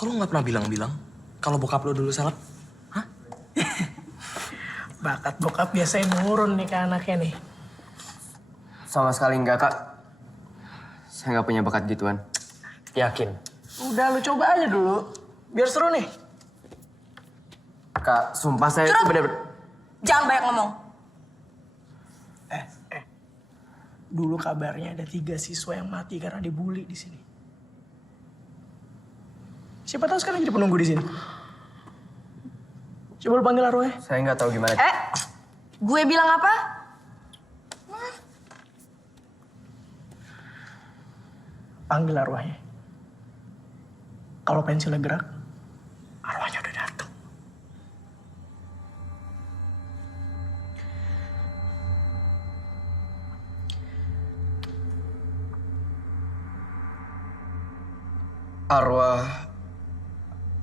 Kok lu gak pernah bilang-bilang kalau bokap lu dulu salep? Hah? Bakat bokap biasanya nurun nih ke anaknya nih. Sama sekali enggak, Kak. Saya nggak punya bakat gituan. Yakin? Udah lu coba aja dulu, biar seru nih. Kak, sumpah saya itu bener-bener... Jangan banyak ngomong. Dulu kabarnya ada 3 siswa yang mati karena dibully di sini. Siapa tahu sekarang jadi penunggu di sini. Coba lu panggil arwahnya. Saya nggak tahu gimana. Gue bilang apa? Panggil arwahnya. Kalau pensilnya gerak, arwahnya udah datang.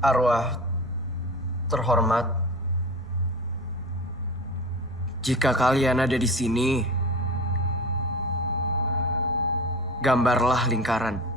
Arwah terhormat. Jika kalian ada di sini, gambarlah lingkaran.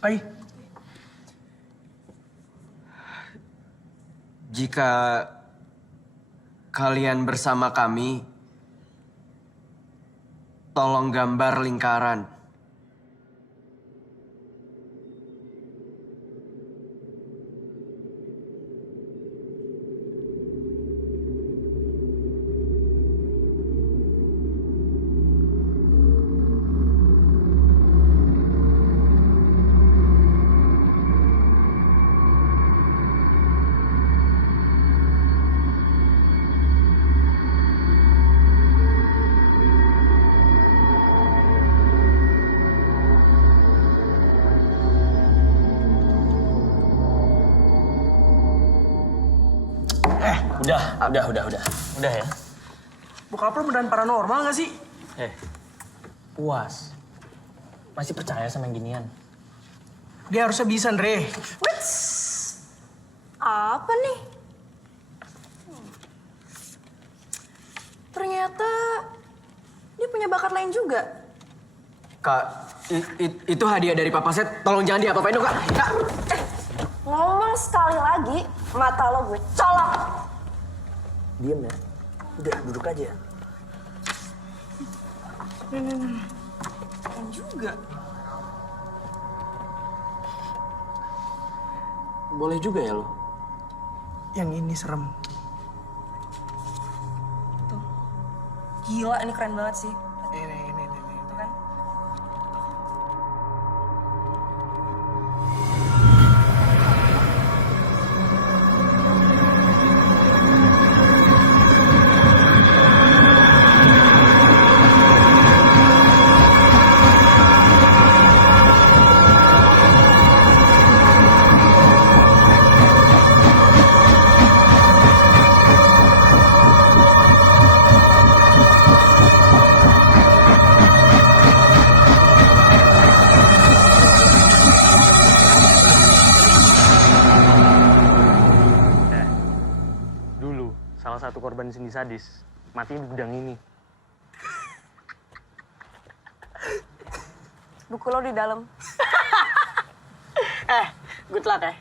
Lagi. Jika kalian bersama kami, tolong gambar lingkaran. Udah ya. Bokap lu beneran paranormal gak sih? Puas. Masih percaya sama yang ginian? Dia harusnya bisa, Andre. Apa nih? Ternyata dia punya bakat lain juga. Kak, itu hadiah dari papa saya. Tolong jangan diapa-apain dong, Kak. Kak. Ngomong sekali lagi, mata lo gue colok. Diem ya. Udah, duduk aja. Keren juga. Boleh juga ya lo? Yang ini serem. Tuh. Gila, ini keren banget sih. Ini. Tuh kan? Dulu, salah satu korban Cindy sadis mati di gudang ini. Buku lo di dalam. Good luck ya.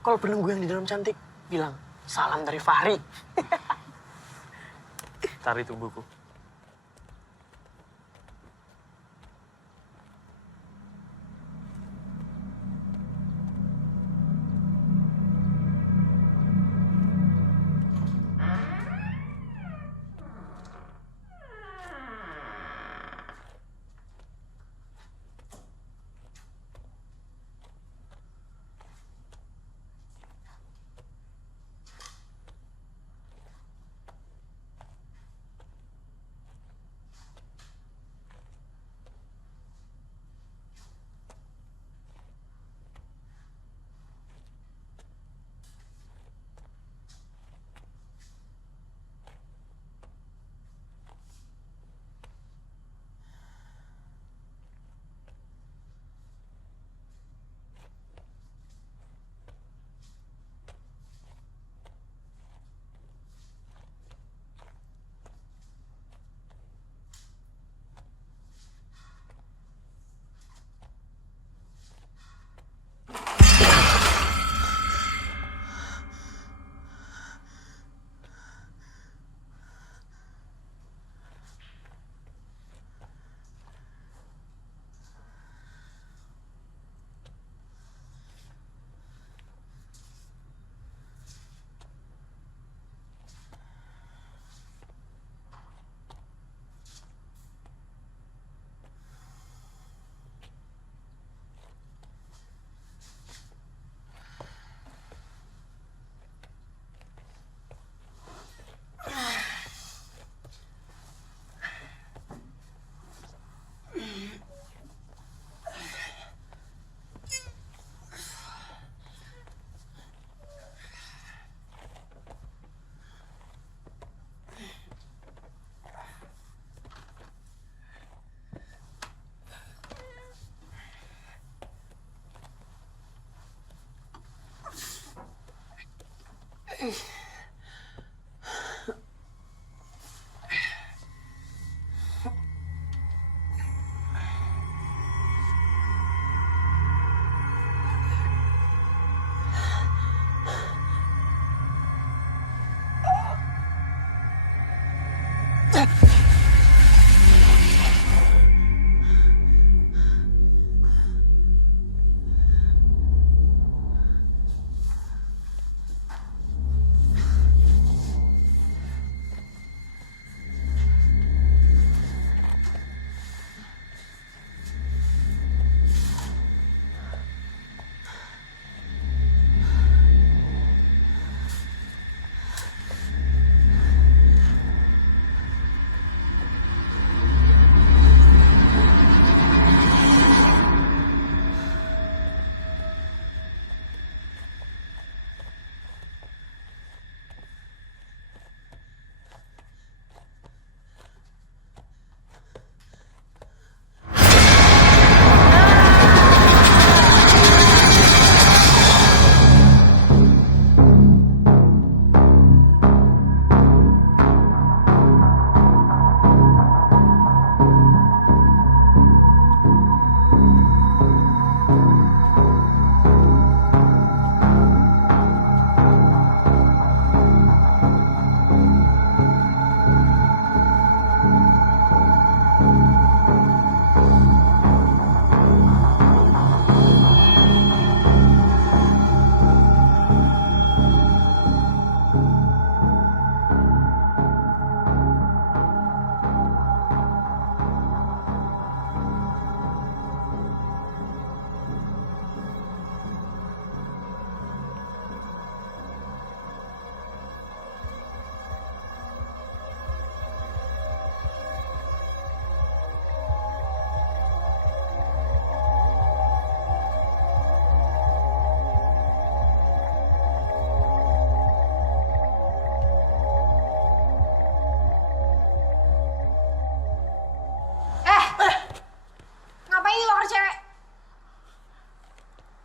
Kalau penunggu yang di dalam cantik, bilang salam dari Fahri. Cari tuh buku.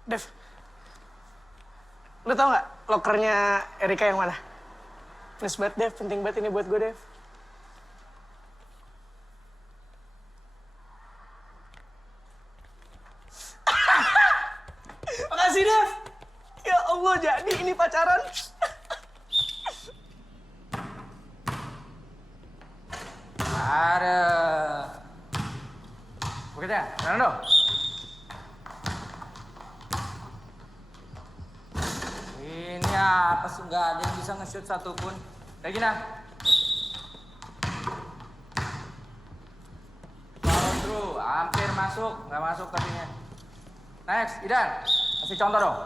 Dev, lu tau nggak lokernya Erika yang mana? Please banget Dev, penting banget ini buat gue Dev. Makasih Dev. Ya Allah, jadi ini pacaran. Ada. Begitu ya, Fernando. Ini apa sih, nggak ada yang bisa nge-shoot satupun. Regina. Follow through, hampir masuk, nggak masuk tapinya. Next, Idan, kasih contoh dong.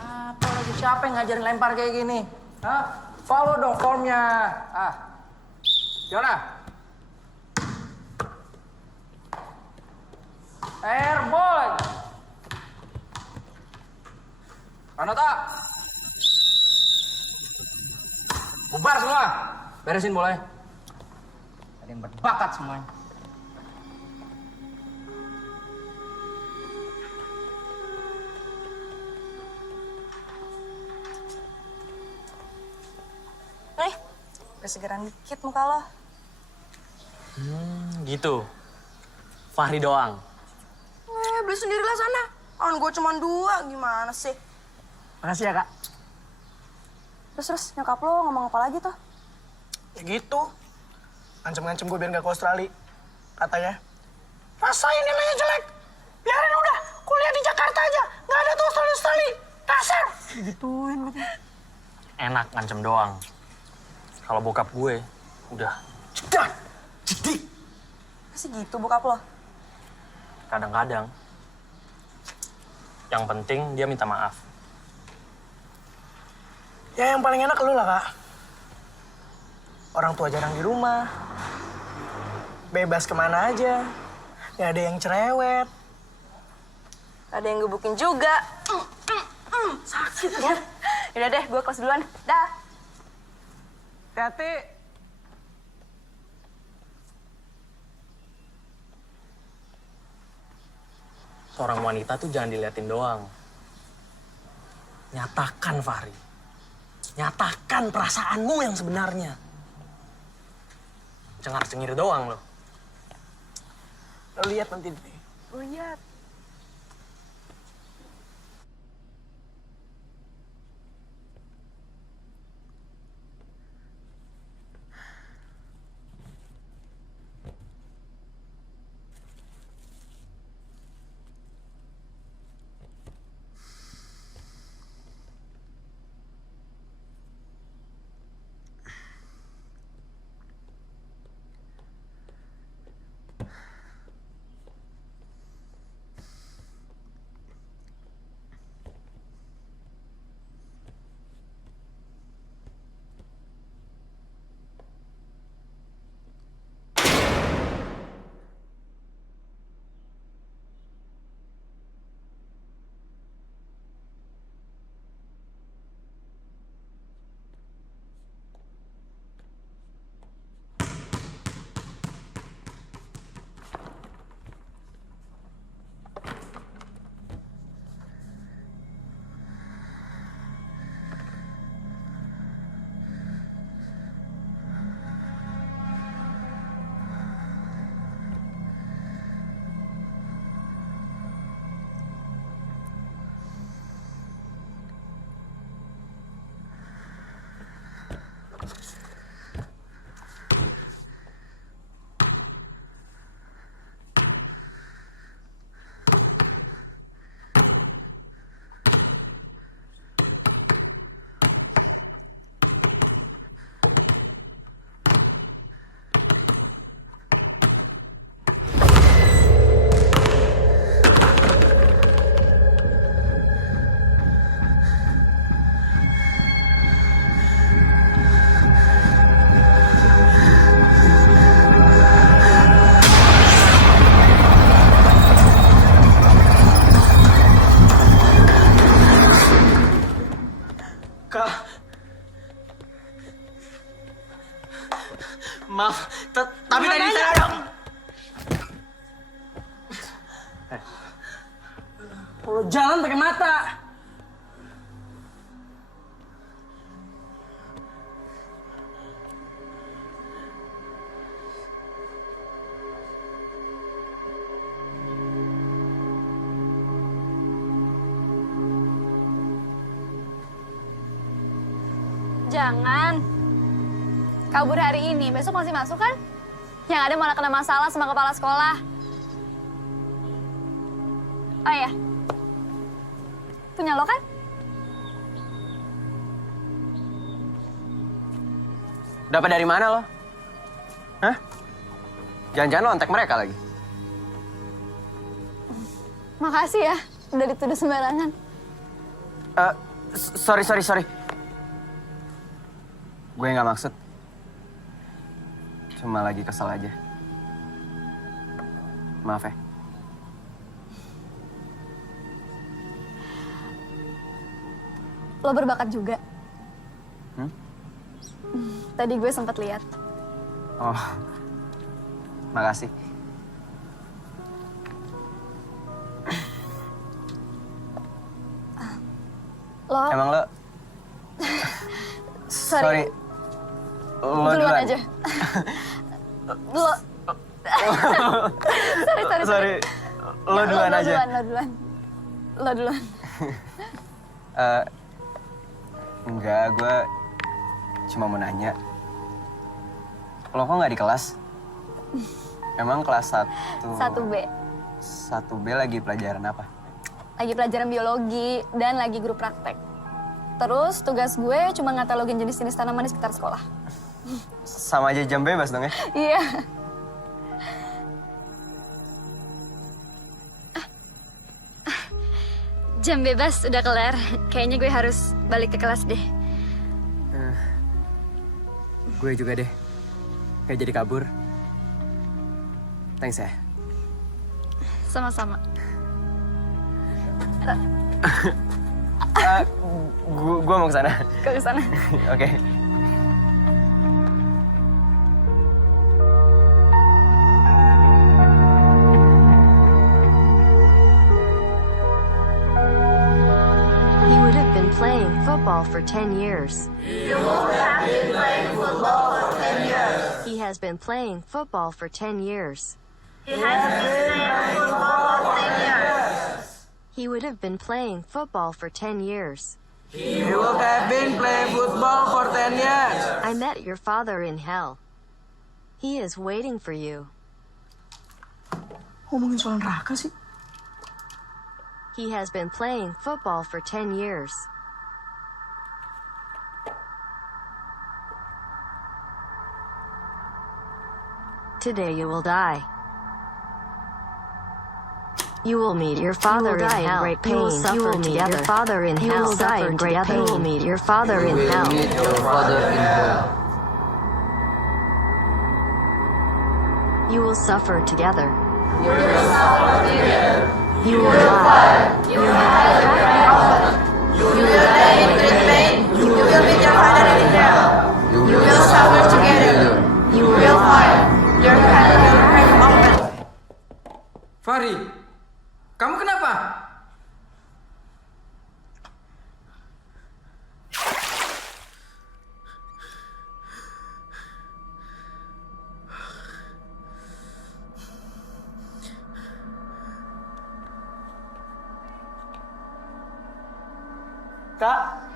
Apa lagi, siapa yang ngajarin lempar kayak gini? Hah? Follow dong formnya. Gimana? Airball. Ranota. Bubar semua. Beresin bolanya. Ada yang berbakat semuanya. Nih, udah segeran dikit muka lo. Gitu. Fahri doang. Beli sendirilah sana. Kan gue cuma 2, gimana sih? Makasih ya Kak. Terus nyokap lo ngomong apa lagi tuh? Ya gitu. Ngancem-ngancem gue biar gak ke Australia. Katanya, rasain nilainya jelek. Biarin udah, kuliah di Jakarta aja. Gak ada tuh Australia. Kasar. Gituin katanya. Enak ngancem doang. Kalau bokap gue, udah Cedak, jedik. Masih gitu bokap lo? kadang-kadang. Yang penting dia minta maaf. Ya yang paling enak lu lah Kak. Orang tua jarang di rumah. Bebas kemana aja. Gak ada yang cerewet. Ada yang gebukin juga. Sakit ya? Yaudah deh, gue kelas duluan. Dah. Hati-hati. Seorang wanita tuh jangan diliatin doang. Nyatakan, Fahri. Nyatakan perasaanmu yang sebenarnya. Cengar-cengir doang lo. Lo lihat nanti deh. Lihat. Maaf, tapi tadi saya dong. Lo jalan pakai mata. Jangan. Kabur hari ini, besok masih masuk kan? Yang ada malah kena masalah sama kepala sekolah. Oh iya. Punya lo kan? Dapat dari mana lo? Hah? Jangan-jangan lo ontek mereka lagi? Makasih ya, udah dituduh sembarangan. Sorry. Gue nggak maksud. Cuma lagi kesel aja. Maaf ya. Lo berbakat juga. Tadi gue sempat lihat. Oh, makasih. Lo Emang lo? sorry. Lo Duluan aja. Lo sorry. Lo duluan aja. Lo duluan. Enggak, gue cuma mau nanya. Lo kok nggak di kelas? Emang kelas 1B. 1B lagi pelajaran apa? Lagi pelajaran biologi dan lagi grup praktek. Terus tugas gue cuma ngatalogin jenis-jenis tanaman di sekitar sekolah. Sama aja jam bebas dong ya? Iya. Jam bebas udah kelar. Kayaknya gue harus balik ke kelas deh. Gue juga deh. Kayak jadi kabur. Thanks ya. Sama-sama. Gue mau ke sana. Ke sana. Oke. He would have been been playing football for 10 years. You have been playing football for 10 years. He has been playing football for 10 years. He has been playing football for 10 years. He would have been playing football for 10 years. He would have been playing football for 10 years. I met your father in hell. He is waiting for you. Ngomongin soal neraka sih. He has been playing football for 10 years. Today you will die. You will meet your father in hell. Great pain. You will meet your father in hell. You will die in great pain. You will meet your father in hell. Meet your father in hell. You will suffer together. You will suffer together. You will die. You will die. You will die in great pain. You will meet your father in hell. You will suffer together. You will fight. Your hand open. Fahri, kamu kenapa? Kak.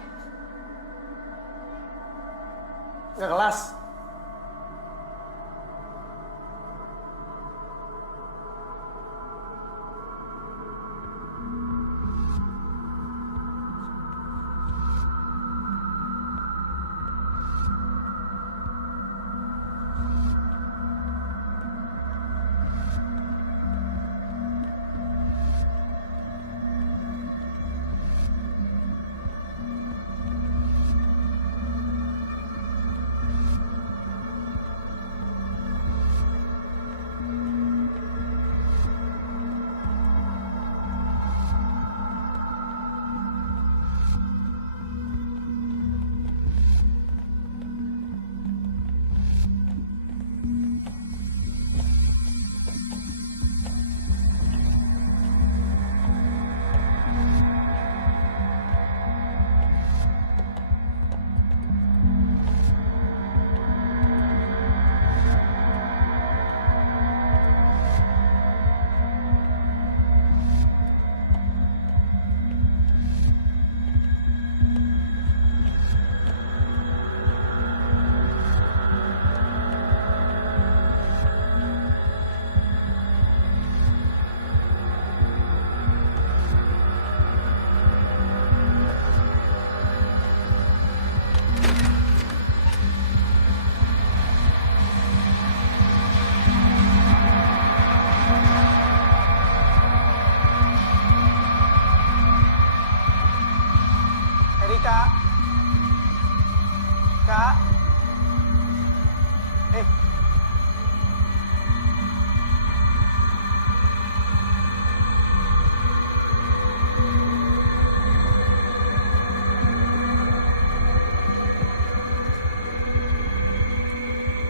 Nggak kelas. Erika. Kak.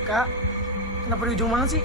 Kak, kenapa di ujung banget sih?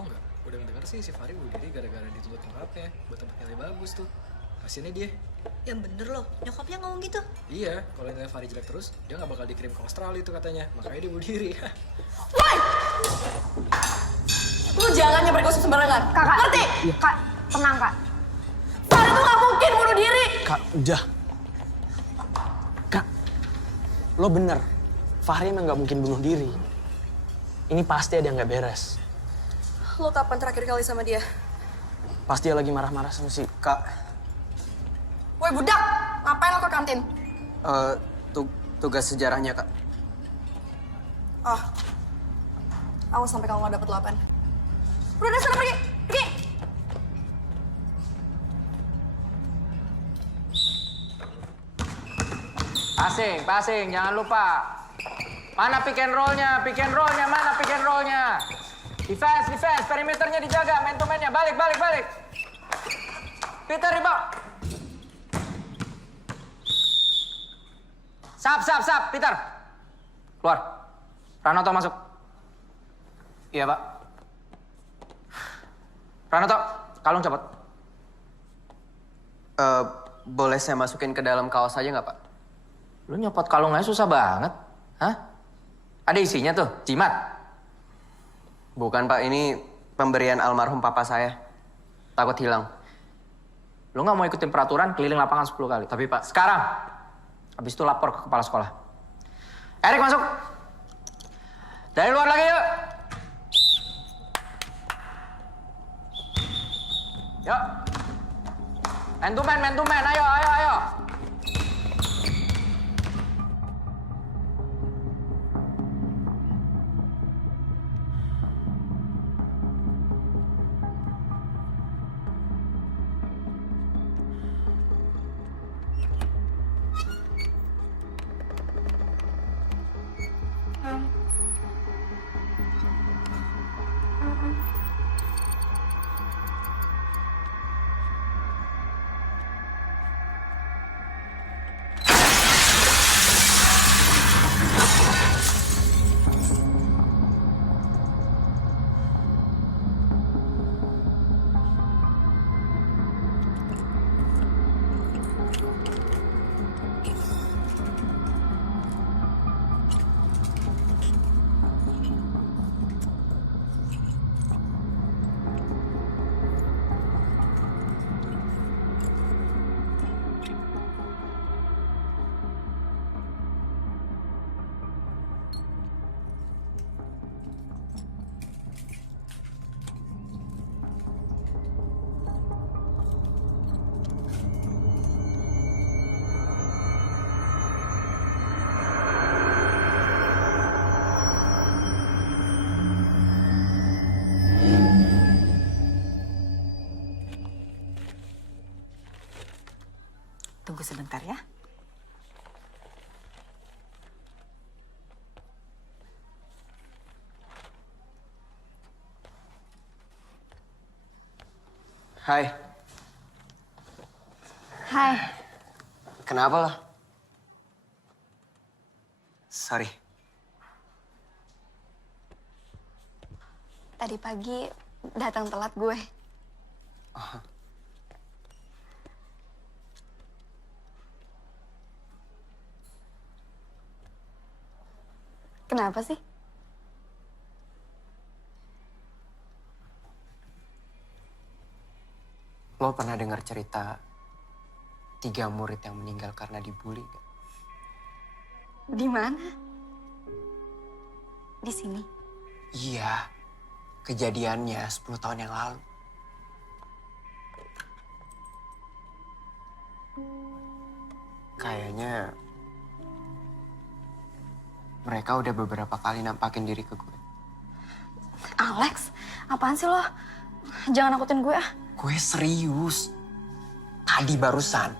tahu nggak? Udah ngedenger sih si Fahri bunuh diri gara-gara dituntut nyokapnya buat tempat nilai bagus tuh. Kasiannya dia. Yang bener loh, nyokapnya ngomong gitu. Iya, kalau nilai Fahri jelek terus, dia nggak bakal dikirim ke Australia itu katanya. Makanya dia bunuh diri. Woi! Lu jangan nyebar gosip sembarangan. Kakak. Ngerti? Kak, tenang kak. Fahri tuh gak mungkin bunuh diri. Kak, udah. Kak, lo bener. Fahri emang nggak mungkin bunuh diri. Ini pasti ada yang nggak beres. Lo kapan terakhir kali sama dia? Pasti dia lagi marah-marah sama si Kak. Woi budak, ngapain lo ke kantin? Tugas sejarahnya, Kak. Oh, awas sampai kamu gak dapet 8. Udah deh, sana pergi, pergi. Passing, jangan lupa. Mana pick and roll-nya, mana pick and roll-nya. Defense, perimeternya dijaga, man to man-nya. Balik. Peter, rebound. Sap, Peter. Keluar. Pranoto masuk. Iya, Pak. Pranoto, kalung copot. Boleh saya masukin ke dalam kaos aja nggak, Pak? Lu nyopot kalungnya susah banget. Hah? Ada isinya tuh, jimat. Bukan, Pak. Ini pemberian almarhum papa saya. Takut hilang. Lu nggak mau ikutin peraturan keliling lapangan 10 kali. Tapi, Pak, Sekarang. Habis itu lapor ke kepala sekolah. Erik masuk. Dari luar lagi yuk. Yuk. Man to man. Ayo. Tunggu sebentar ya. Hai. Hai. Kenapa lo? Sorry. Tadi pagi datang telat gue. Kenapa sih? Lo pernah dengar cerita 3 murid yang meninggal karena dibully gak? Di mana? Di sini. Iya, kejadiannya 10 tahun yang lalu. Kayaknya mereka udah beberapa kali nampakin diri ke gue. Alex, apaan sih lo? Jangan nakutin gue ah. Gue serius. Tadi barusan.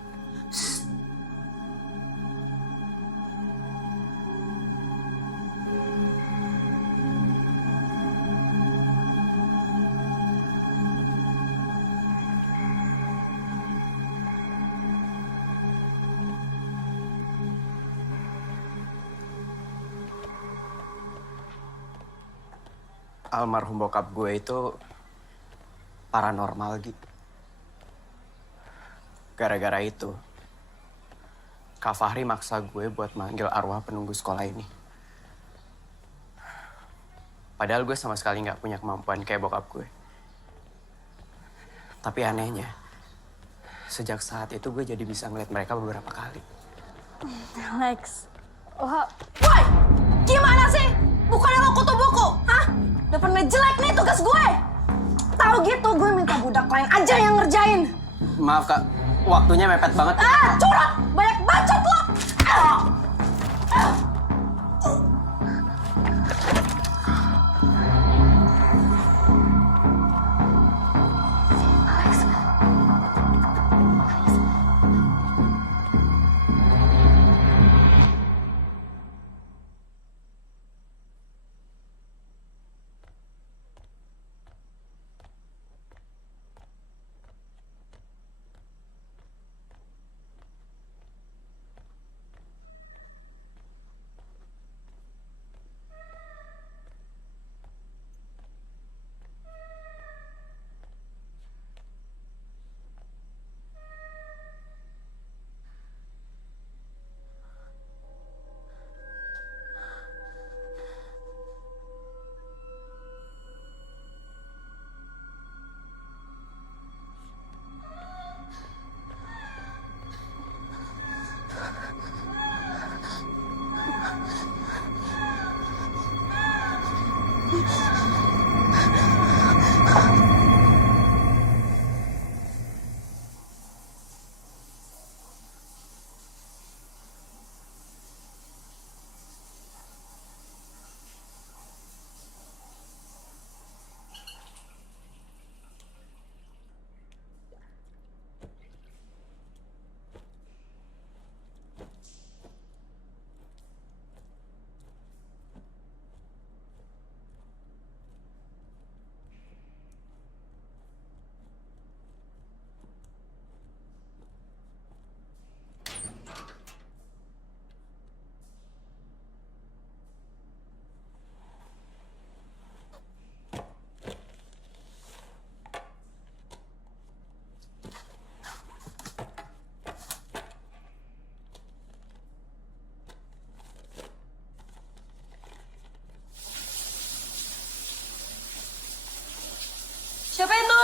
Almarhum bokap gue itu paranormal gitu. Gara-gara itu, Kak Fahri maksa gue buat manggil arwah penunggu sekolah ini. Padahal gue sama sekali nggak punya kemampuan kayak bokap gue. Tapi anehnya, sejak saat itu gue jadi bisa ngeliat mereka beberapa kali. Lex. Wah, woi! Gimana sih? Bukannya lo kutu buku, hah? Depannya jelek nih tugas gue. Tahu gitu, gue minta budak lain aja yang ngerjain. Maaf Kak, waktunya mepet banget. Ah, curang! Banyak bacot lo! Siapa itu?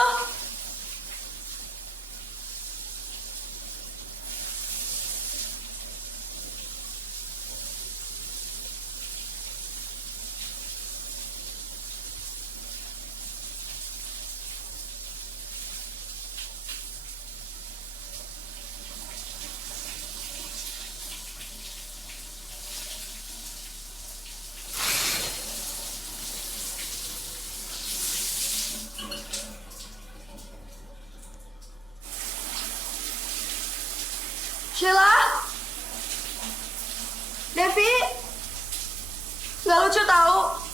Sheila? Devi? Gak lucu tahu.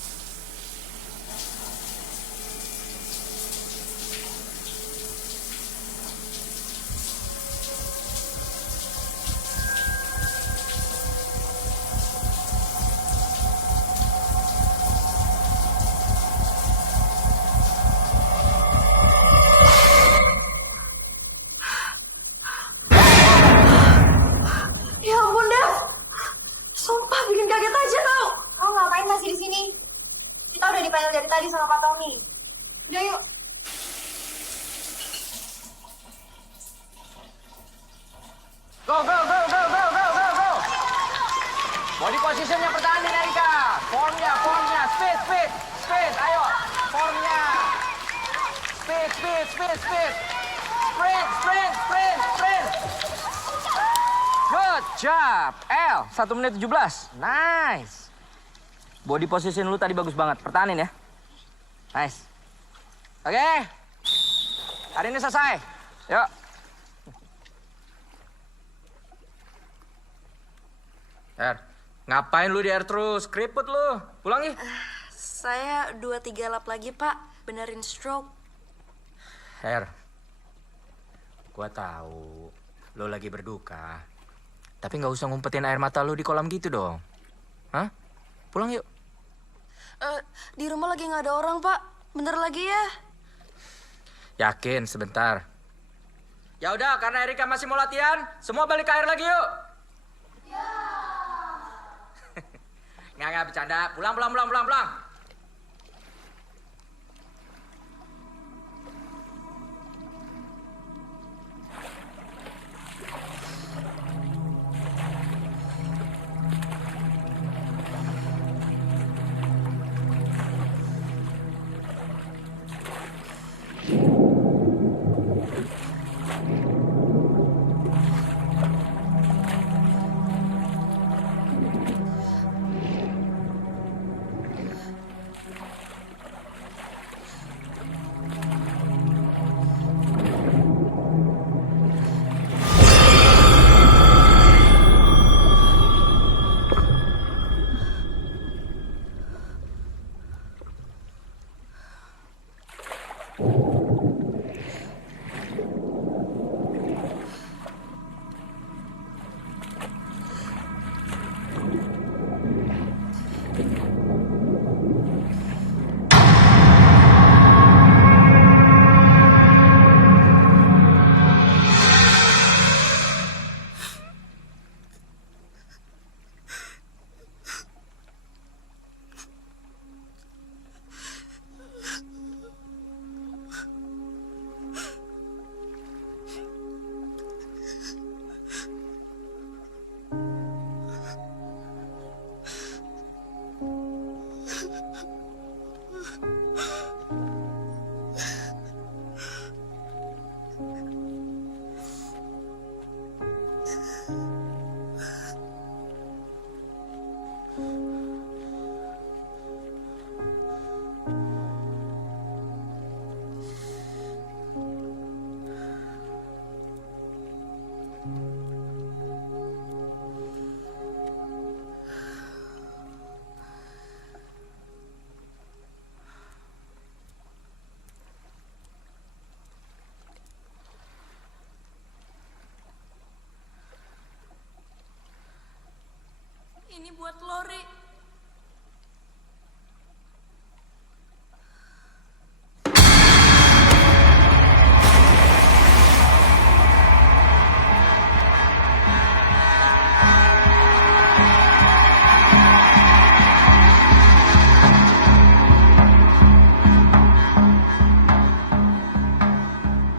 Ya ampun, Dev. Sumpah bikin kaget aja tau. Kamu ngapain masih di sini? Kita udah dipanggil dari tadi sama Pak Tony. Udah yuk. Go, go, go, go, go, go, go, go. Body positionnya pertahanin Erika. Formnya, speed, speed, speed. Ayo, formnya. Speed, speed, speed, speed. Sprint, sprint, sprint, sprint. Good job. L, 1 menit 17. Nice. Body position lu tadi bagus banget. Pertahanin ya. Nice. Oke. Hari ini selesai. Yuk. Ngapain lu di air terus? Keriput lu. Pulang ya. Saya 2-3 lap lagi, Pak. Benerin stroke. Gua tahu lu lagi berduka. Tapi nggak usah ngumpetin air mata lu di kolam gitu dong. Hah? Pulang yuk. Di rumah lagi nggak ada orang, Pak. Bentar lagi ya. Yakin, sebentar. Ya udah, karena Erika masih mau latihan, semua balik ke air lagi yuk. Ya. Nggak, bercanda. Pulang. Ini buat Lori.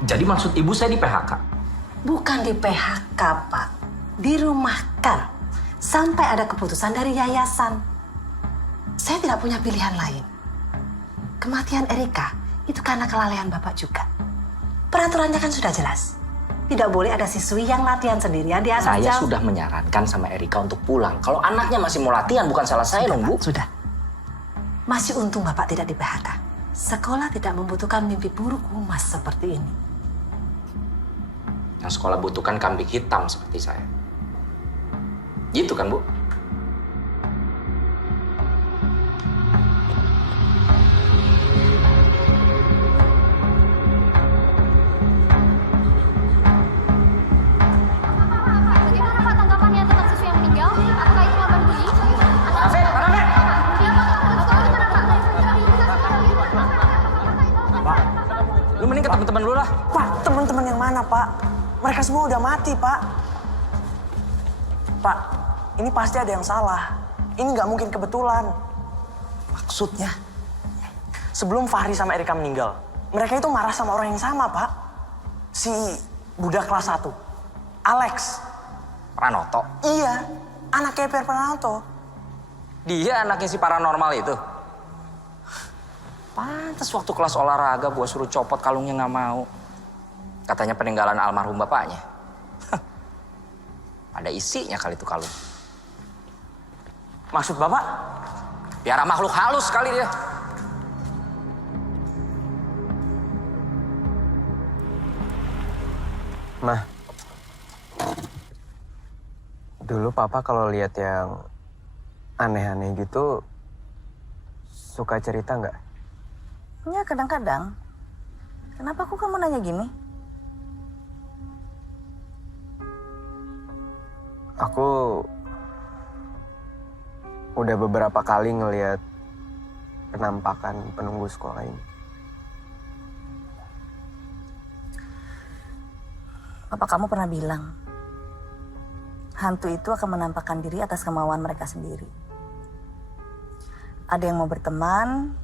Jadi maksud ibu saya di PHK? Bukan di PHK, Pak. Dirumahkan. Sampai ada keputusan dari yayasan. Saya tidak punya pilihan lain. Kematian Erika itu karena kelalaian Bapak juga. Peraturannya kan sudah jelas. Tidak boleh ada siswi yang latihan sendirian di atas jam. Saya sudah menyarankan sama Erika untuk pulang. Kalau anaknya masih mau latihan, bukan salah saya dong, Bu. Sudah. Masih untung Bapak tidak di PHK. Sekolah tidak membutuhkan mimpi buruk humas seperti ini. Yang sekolah butuhkan kambing hitam seperti saya. Gitu kan, Bu? Bagaimana Pak tanggapannya tentang siswa yang meninggal? Apakah itu kabar bully? Rafiq, Pak, lu mending ke teman-teman lu lah. Pak, teman-teman yang mana, Pak? Mereka semua udah mati, Pak. Pak, ini pasti ada yang salah. Ini nggak mungkin kebetulan. Maksudnya, sebelum Fahri sama Erika meninggal, mereka itu marah sama orang yang sama, Pak. Si budak kelas 1, Alex. Pranoto. Iya, anak Keper Pranoto. Dia anaknya si paranormal itu. Pantes waktu kelas olahraga gua suruh copot kalungnya nggak mau. Katanya peninggalan almarhum bapaknya. Ada isinya kali itu kalung. Maksud Bapak? Biara makhluk halus kali dia. Mah, dulu Papa kalau lihat yang aneh-aneh gitu, suka cerita nggak? Ya kadang-kadang. Kenapa kok kamu nanya gini? Aku udah beberapa kali ngelihat penampakan penunggu sekolah ini. Papa kamu pernah bilang, hantu itu akan menampakkan diri atas kemauan mereka sendiri. Ada yang mau berteman,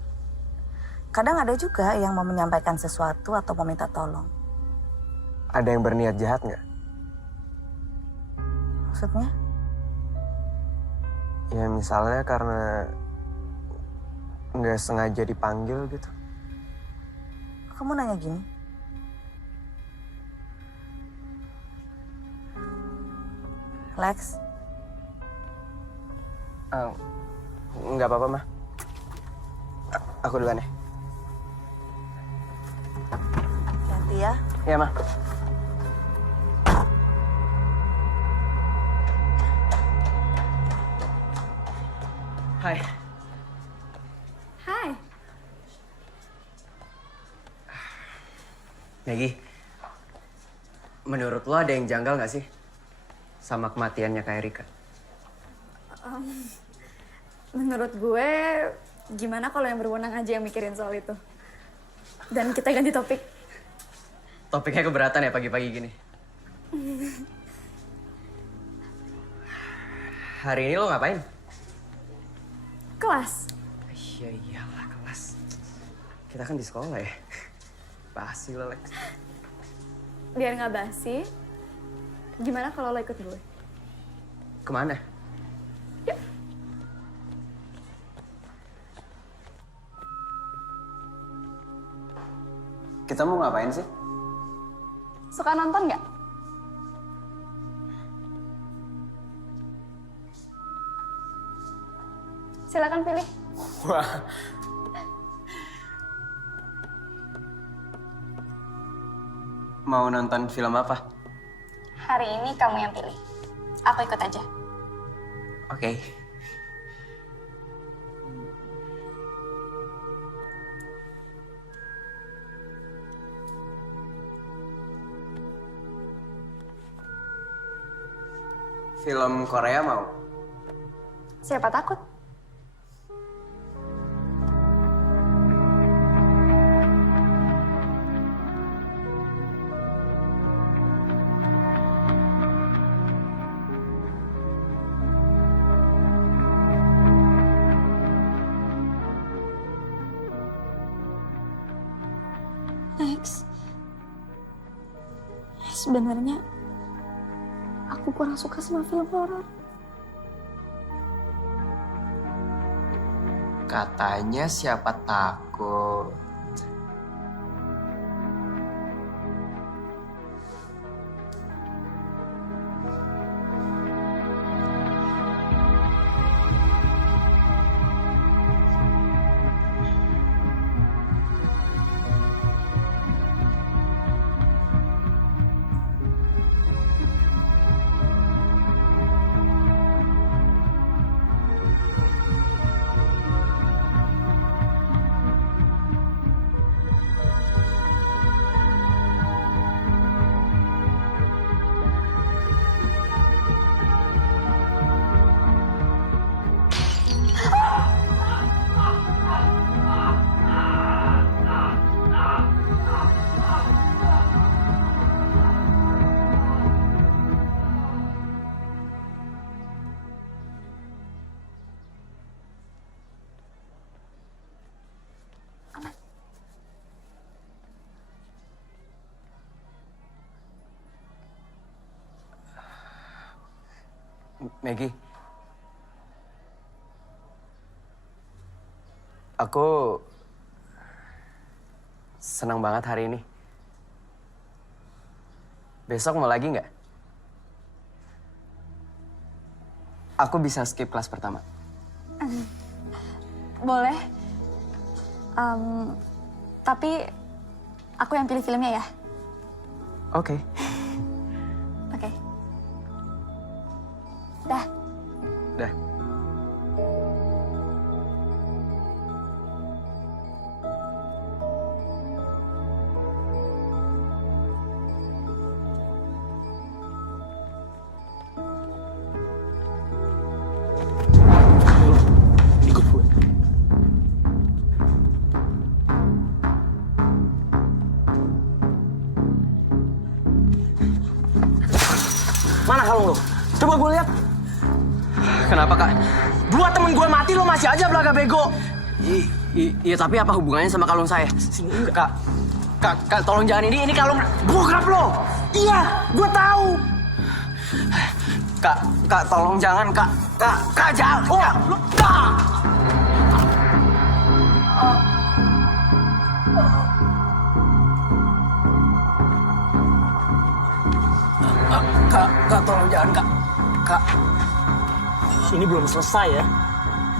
kadang ada juga yang mau menyampaikan sesuatu atau mau minta tolong. Ada yang berniat jahat nggak? Maksudnya? Ya misalnya karena nggak sengaja dipanggil gitu. Kamu nanya gini? Lex? Nggak apa-apa, Ma. Aku duluan ya. Hati ya. Iya, Ma. Hai. Hai. Maggie, menurut lo ada yang janggal nggak sih sama kematiannya Kak Erika? Menurut gue, gimana kalau yang berwenang aja yang mikirin soal itu? Dan kita ganti topik. Topiknya keberatan ya pagi-pagi gini. Hari ini lo ngapain? Kelas. Iya iyalah kelas. Kita kan di sekolah ya. Basi lo, Lex. Biar nggak basi, gimana kalau lo ikut gue? Kemana? Yuk. Kita mau ngapain sih? Suka nonton nggak? Silakan pilih. Wah. Mau nonton film apa? Hari ini kamu yang pilih. Aku ikut aja. Oke. Film Korea mau? Siapa takut? Lex, sebenarnya aku kurang suka sama film horor. Katanya siapa takut. Maggie, aku senang banget hari ini. Besok mau lagi nggak? Aku bisa skip kelas pertama. Boleh. Tapi aku yang pilih filmnya ya. Oke. Oke. Dah. Dah. Ikut gue. Mana kalung lo? Coba gue lihat. Kenapa, Kak? Dua temen gue mati lo masih aja belaga bego. Iya, tapi apa hubungannya sama kalung saya? Sini, Kak, tolong jangan ini kalung bokap lo. Iya, gue tahu. Kak, tolong jangan, Kak. Kak, jangan. Oh, lo, Kak. Kak, tolong jangan, Kak. Ini belum selesai ya.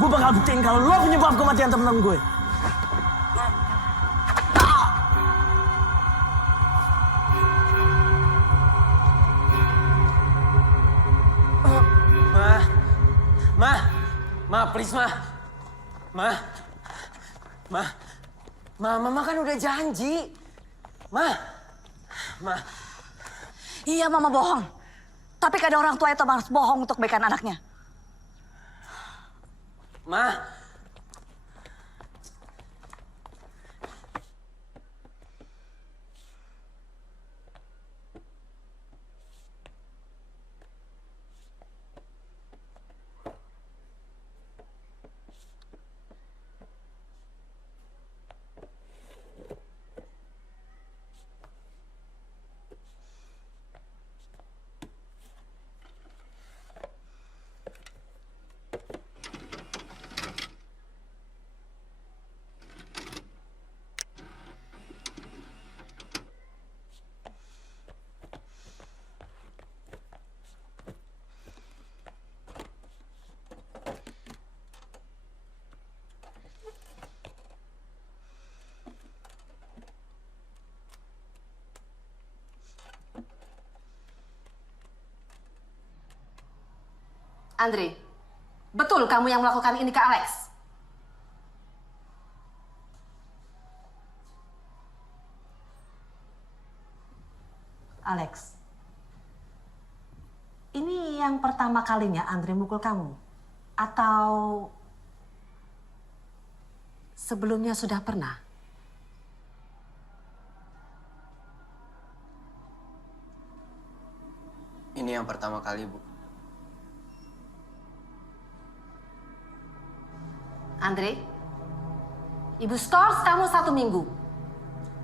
Gue bakal buktiin kalau lo penyebab kematian temen-temen gue. Ma, please, Ma. Mama kan udah janji. Ma. Iya, Mama bohong. Tapi kadang orang tua itu harus bohong untuk kebaikan anaknya. Ma. Andre, betul kamu yang melakukan ini ke Alex? Alex, ini yang pertama kalinya Andre mukul kamu? Atau sebelumnya sudah pernah? Ini yang pertama kali, Bu. Andre, Ibu skors kamu 1 minggu.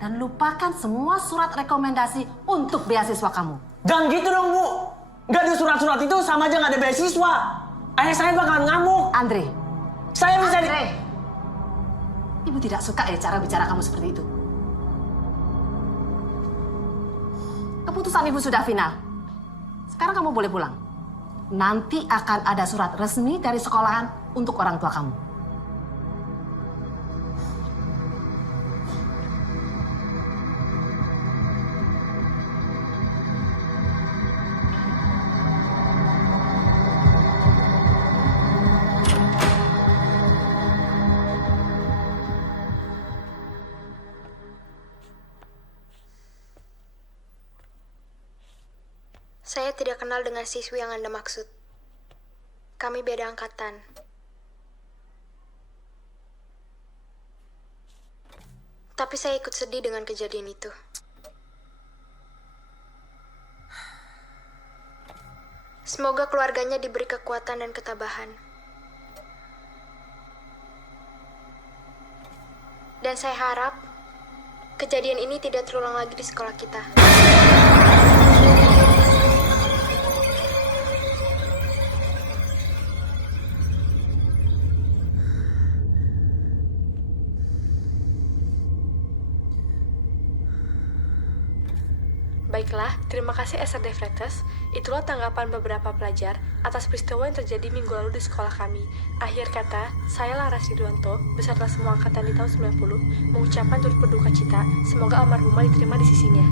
Dan lupakan semua surat rekomendasi untuk beasiswa kamu. Jangan gitu dong, Bu. Nggak ada surat-surat itu sama aja nggak ada beasiswa. Ayah saya bakalan ngamuk. Andre. Saya bisa Andre. Ibu tidak suka ya cara bicara kamu seperti itu. Keputusan Ibu sudah final. Sekarang kamu boleh pulang. Nanti akan ada surat resmi dari sekolahan untuk orang tua kamu. Saya tidak kenal dengan siswi yang Anda maksud. Kami beda angkatan. Tapi saya ikut sedih dengan kejadian itu. Semoga keluarganya diberi kekuatan dan ketabahan. Dan saya harap kejadian ini tidak terulang lagi di sekolah kita. Baiklah, terima kasih SRD Freitas. Itulah tanggapan beberapa pelajar atas peristiwa yang terjadi minggu lalu di sekolah kami. Akhir kata, saya Laras Ridwanto, beserta semua angkatan di tahun 90, mengucapkan turut berduka cita, semoga almarhumah diterima di sisinya.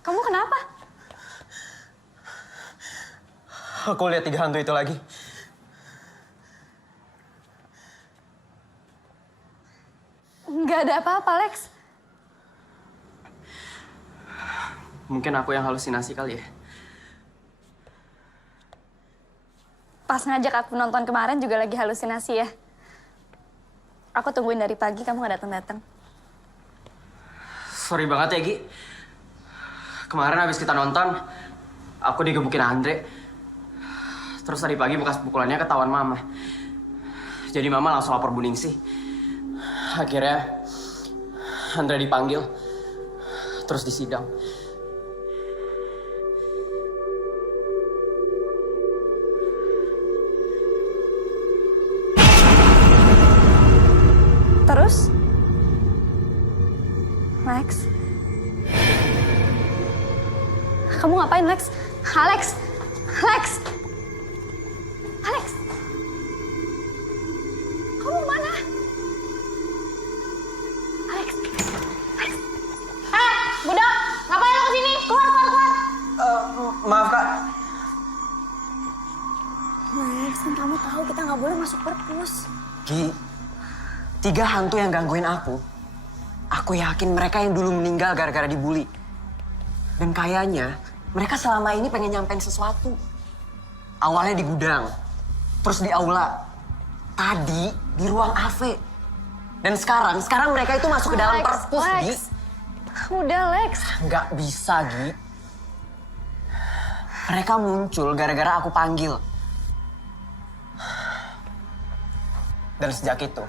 Kamu kenapa? Aku lihat 3 hantu itu lagi. Nggak ada apa-apa, Lex. Mungkin aku yang halusinasi kali ya. Pas ngajak aku nonton kemarin juga lagi halusinasi ya. Aku tungguin dari pagi, kamu nggak datang-datang. Sorry banget ya, Gi. Kemarin habis kita nonton, aku digebukin Andre. Terus tadi pagi bekas pukulannya ketahuan Mama. Jadi Mama langsung lapor Bu Ningsih. Akhirnya Andre dipanggil, terus disidang. Terus? Lex? Kamu ngapain, Lex? Alex! Lex! Alex! Kamu mana? Alex! Alex! Budak! Ngapain lo kesini? Keluar! Maaf, Kak. Lex, kan kamu tahu kita nggak boleh masuk perpus. Gi, 3 hantu yang gangguin aku yakin mereka yang dulu meninggal gara-gara dibully. Dan kayaknya mereka selama ini pengen nyampein sesuatu. Awalnya di gudang, terus di aula, tadi di ruang AV. Dan sekarang mereka itu masuk ke dalam perpus, Gi. Udah, Lex. Nggak bisa, Gi. Mereka muncul gara-gara aku panggil. Dan sejak itu,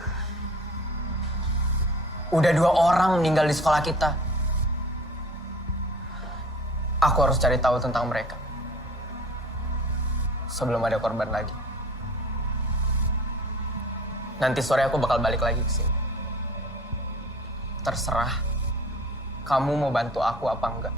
udah 2 orang meninggal di sekolah kita. Aku harus cari tahu tentang mereka. Sebelum ada korban lagi. Nanti sore aku bakal balik lagi ke sini. Terserah kamu mau bantu aku apa enggak.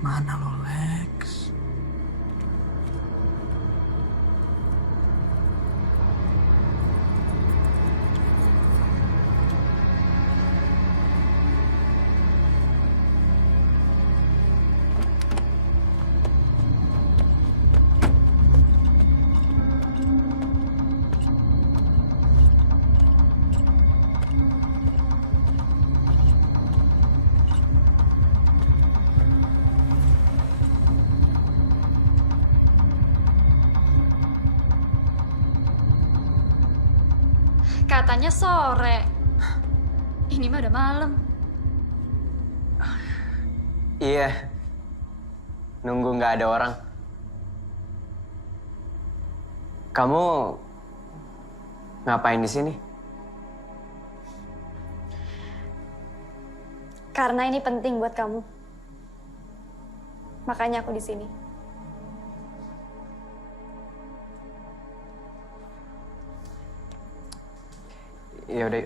Mana lo, Lex? Katanya sore. Ini mah udah malam. Iya. Nunggu nggak ada orang. Kamu ngapain di sini? Karena ini penting buat kamu. Makanya aku di sini. Ya udah.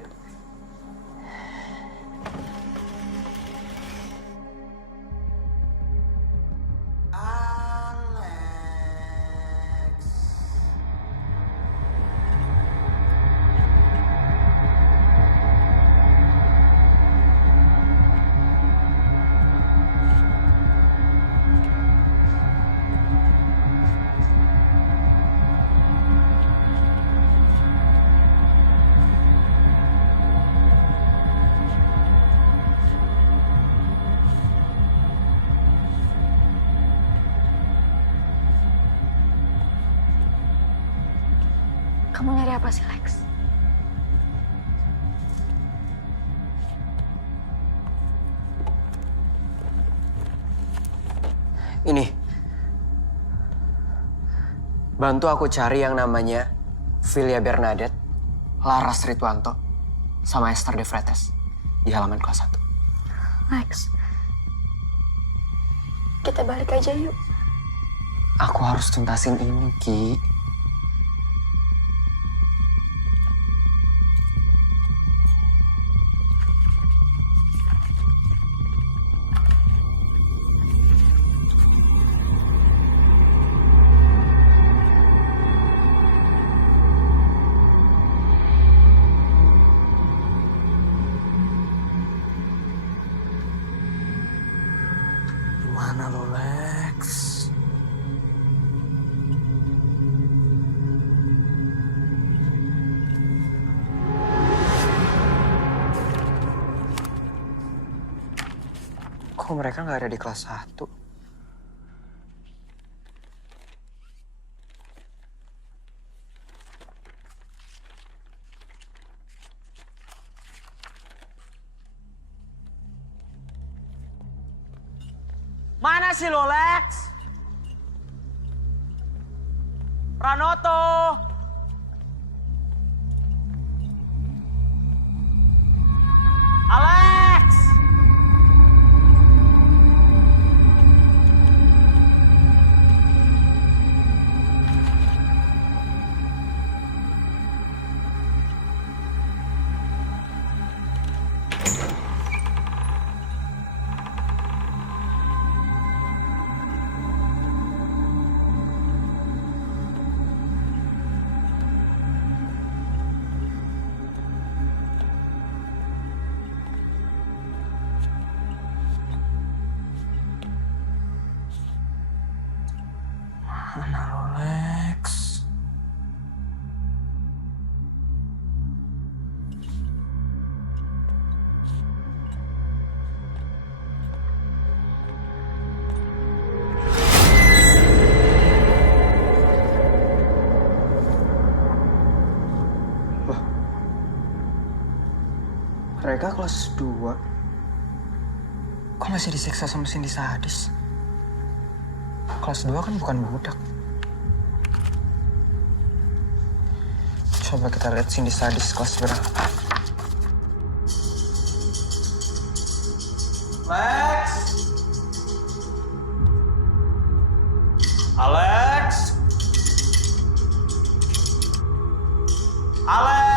Kamu nyari apa sih, Lex? Ini. Bantu aku cari yang namanya Filia Bernadette, Laras Ritwanto, sama Esther De Vretes. di halaman kelas 1. Lex, kita balik aja yuk. Aku harus tuntasin ini, Ki. Gimana lo, Lex? Kok mereka nggak ada di kelas 1? Mana sih lo, Lex? Pranoto! Alex! Mana lo, Lex? Mereka kelas 2. Kok masih disiksa sama Cindy sadis? Kelas 2 kan bukan budak. Coba kita lihat Cindy sadis kelas berapa. Lex! Alex! Alex!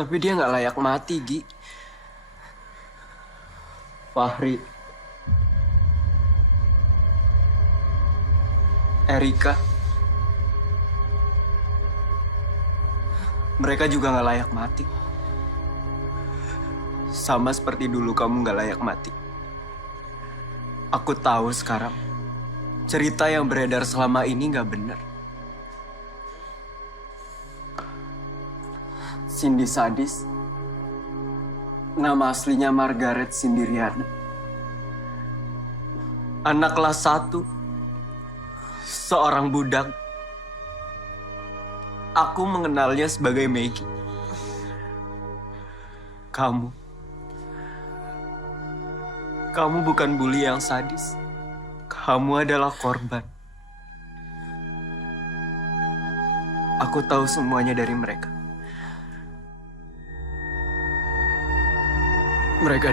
Tapi dia nggak layak mati, Gi. Fahri, Erika, mereka juga nggak layak mati. Sama seperti dulu kamu nggak layak mati. Aku tahu sekarang, cerita yang beredar selama ini nggak benar. Cindy sadis. Nama aslinya Margaret Sindiriana. Anak kelas 1. Seorang budak. Aku mengenalnya sebagai Maggie. Kamu bukan bully yang sadis. Kamu adalah korban. Aku tahu semuanya dari mereka. Mereka